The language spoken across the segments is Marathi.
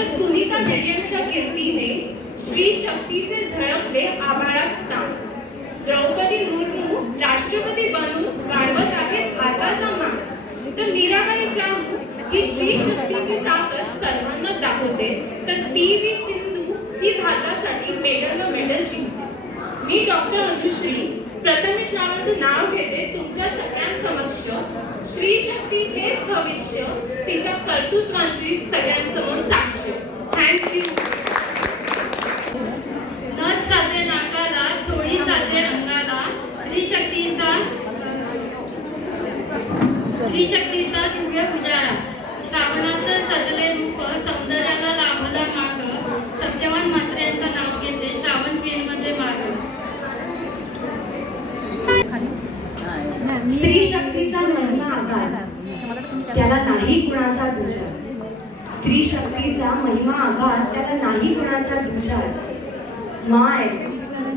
तर सुनीता विलियम्सच्या कीर्तीने श्री शक्तीचे झळकले आभाळात स्थान. द्रौपदी मुर्मू राष्ट्रपती बनून वाढवत आहे भारताचा मान. तर मीराबाई जानू ही श्री शक्तीची ताकद सर्वांना दाखवते. तर पी व्ही सिंधू ही भारतासाठी मेडल व मेडल जिंकते. मी डॉक्टर अनुश्री प्रथमेश नावाचं नाव घेते तुमच्या सगळ्यांसमक्ष. श्री शक्ती हेच भविष्य तिच्या कर्तृत्वांची सगळ्यांसमोर साक्ष. थँक्यू त्याला नाही कुणाचा दुचार स्त्री शक्तीचा महिमा आघात त्याला नाही कुणाचा दुचार माय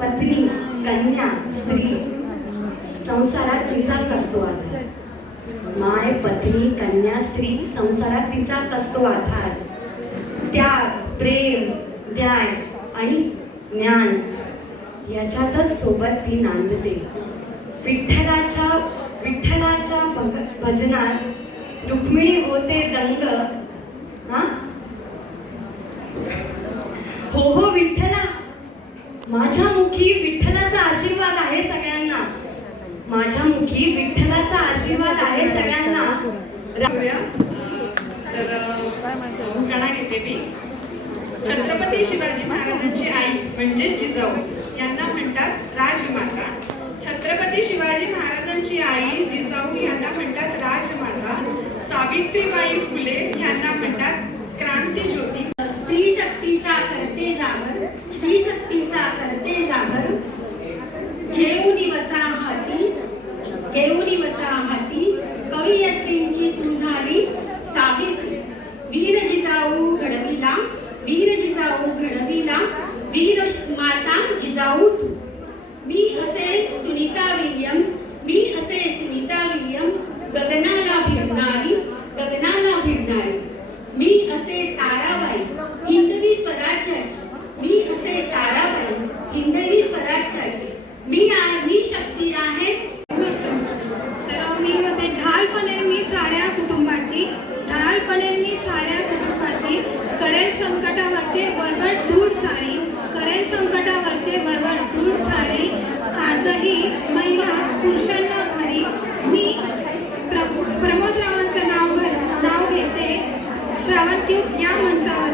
पत्नी कन्या स्त्री. संसारात तिचाच असतो आधार. माय पत्नी कन्या स्त्री संसारात तिचाच असतो आधार. त्याग प्रेम न्याय आणि ज्ञान याच्यातच सोबत ती नांदते. विठ्ठलाच्या विठ्ठलाच्या भजनात रुक्मिणी होते दंग हा? हो हो विठ्ठला. माझ्या मुखी विठ्ठलाचा आशीर्वाद आहे सगळ्यांना. माझ्या मुखी विठ्ठलाचा आशीर्वाद आहे सगळ्यांना. तर कणा घेते मी. छत्रपती शिवाजी महाराजांची आई म्हणजे जिजाऊ यांना म्हणतात राजमाता छत्रपती शिवाजी महाराजांची आई जिजाऊ यांना म्हणतात राजमाता सावित्रीबाई फुले यांना म्हणतात क्रांतीज्योती स्त्री शक्तीचा करते जागर श्री शक्तीचा करते जागर घेऊन वसा हाती घेऊन वसाहती कवयत्रींची तू झाली सावित्री. वीर जिजाऊ घडविला वीर जिजाऊ घडविला वीर माता जिजाऊ तू. मी असे सुनीता विल्यम्स मी असे सुनीता विल्यम्स गगनाला भिडणारी गगनाला भिडणारी. मी असे ताराबाई हिंदवी स्वराज्याची. मी असे ताराबाई हिंदवी स्वराज्याची. मी आहे मी शक्ती आहे संकटावरचे वरवड धूळ सारी करेल संकटावरचे वरवड धूळ सारी. आजही महिला पुरुषांना भारी मी प्र प्रमोद रावांचं नाव घ- नाव घेते. श्रावणक्यूब या मंचावर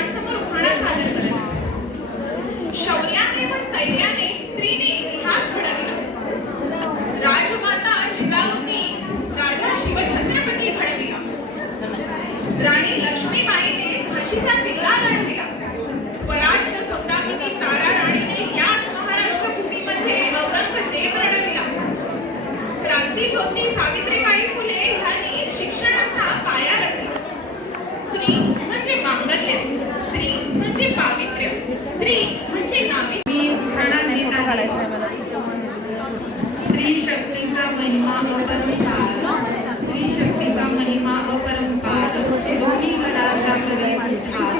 स्त्री शक्तीचा महिमा अपरंपार स्त्री शक्तीचा महिमा अपरंपार दोन्ही घराचा करी उद्धार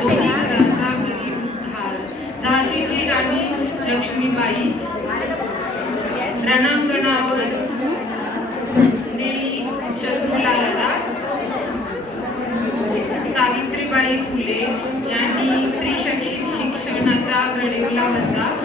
दोन्ही घराचा करी उद्धार झाशीची राणी लक्ष्मीबाई रणांगणावर नेई शत्रूला सावित्रीबाई फुले यांनी स्त्री शिक्षणाचा घडविला वसा